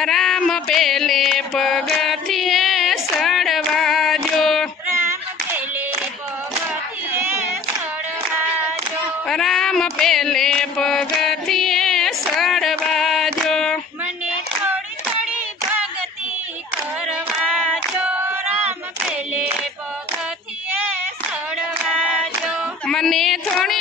રામ પેલે પગથીએ સડવા જો રામ પેલે પગથિયે સડવા જો મને થોડી થોડી ભગતિ કરવા જો રામ પેલે પગથીએ સડવા જો મને થોડી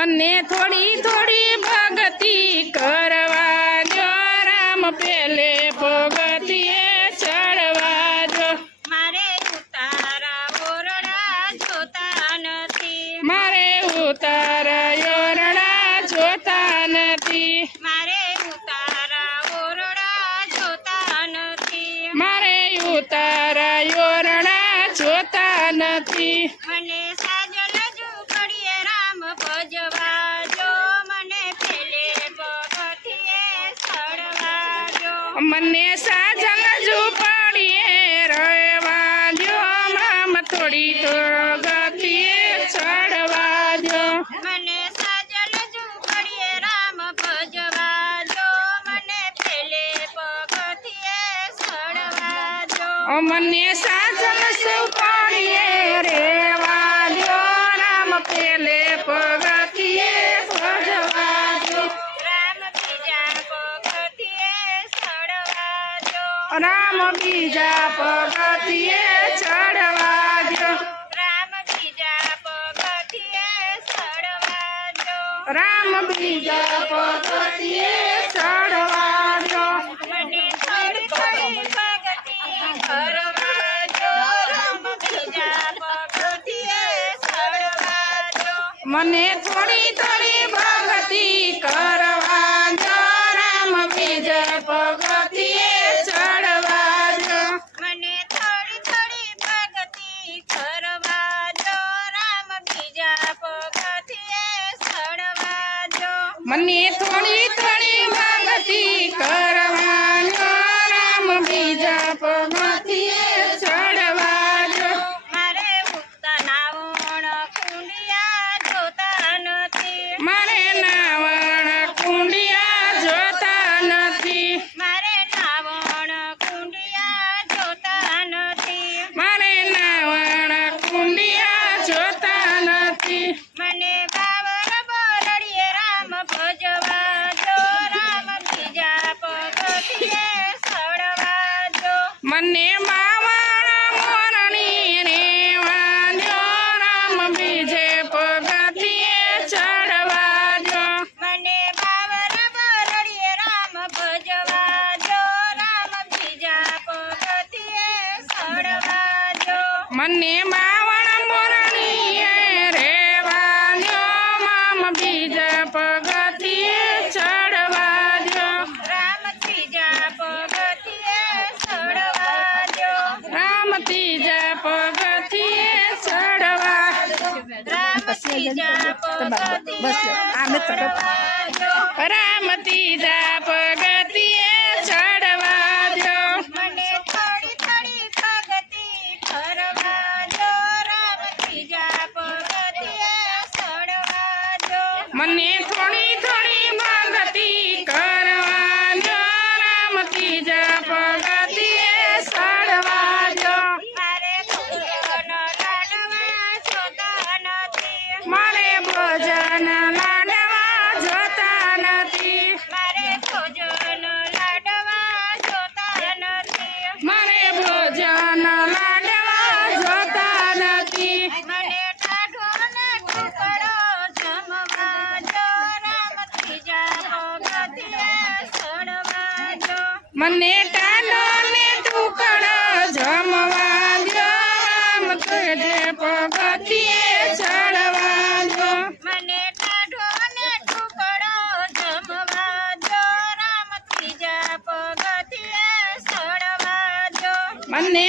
મને થોડી થોડી ભગતિ કરવા દો રામ પેલે પગથિયે ચડવા જો મારે ઉતારા ઓરડા જોતા નથી. મારે ઉતારા રડા જોતા નથી. મારે ઉતારા ઓરડા જોતા નથી. મારે ઉતારા રડા જોતા નથી. મને મને સાજન ઝૂંપડીએ રહેવા જો મામ થોડી તો ગતિએ ચડવા જો મને સાજલ ઝૂંપડીએ રામ ભજવાજો મને પેલે સડવા જો મને સાજલ ઝૂંપડીએ રહેવા રામ બીજા પગથિયે ચડવા જો રામ બીજા પગથિયે સડવાજો રામ બીજા પગથિયે ચડવા જો મને થોડી થોડી ભક્તિ કરવાજો રામ બીજા પગથિયે સડવાજો મને થોડી થોડી મને થોડી થોડી મને બાવણ બોરણીએ રેવાન્યો મામ બીજા પગથી ચડવા જો રામ ત્રીજા પગથિયે સડવાજો રામ ત્રીજા પગથી ચડવા રામ ત્રીજા સડવાજો રામ ત્રીજા પગથિયે મને થોડી થોડી મને ટાનો ને ટુકડો જમવા દો આમ તુજે પગથિયે ચડવા દો મને ટાઢો ને ટુકડો જમવાજો રામ ત્રીજા પગથીએ ચડવા દો મને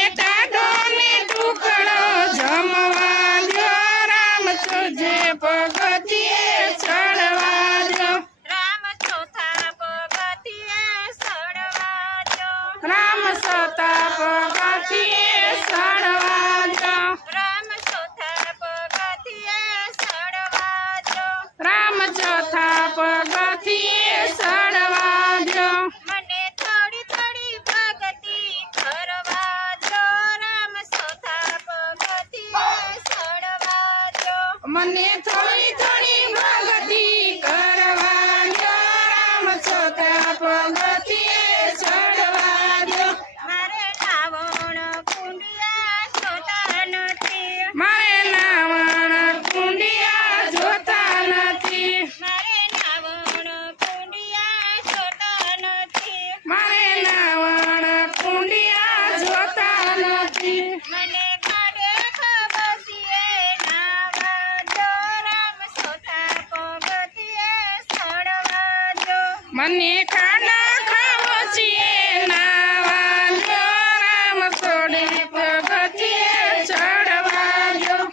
મને ખાના ખાવો છીએ નાવા જો રામ છોડે પગથિયે ચડવા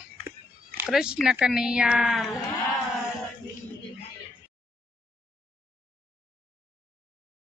કૃષ્ણ કનૈયા.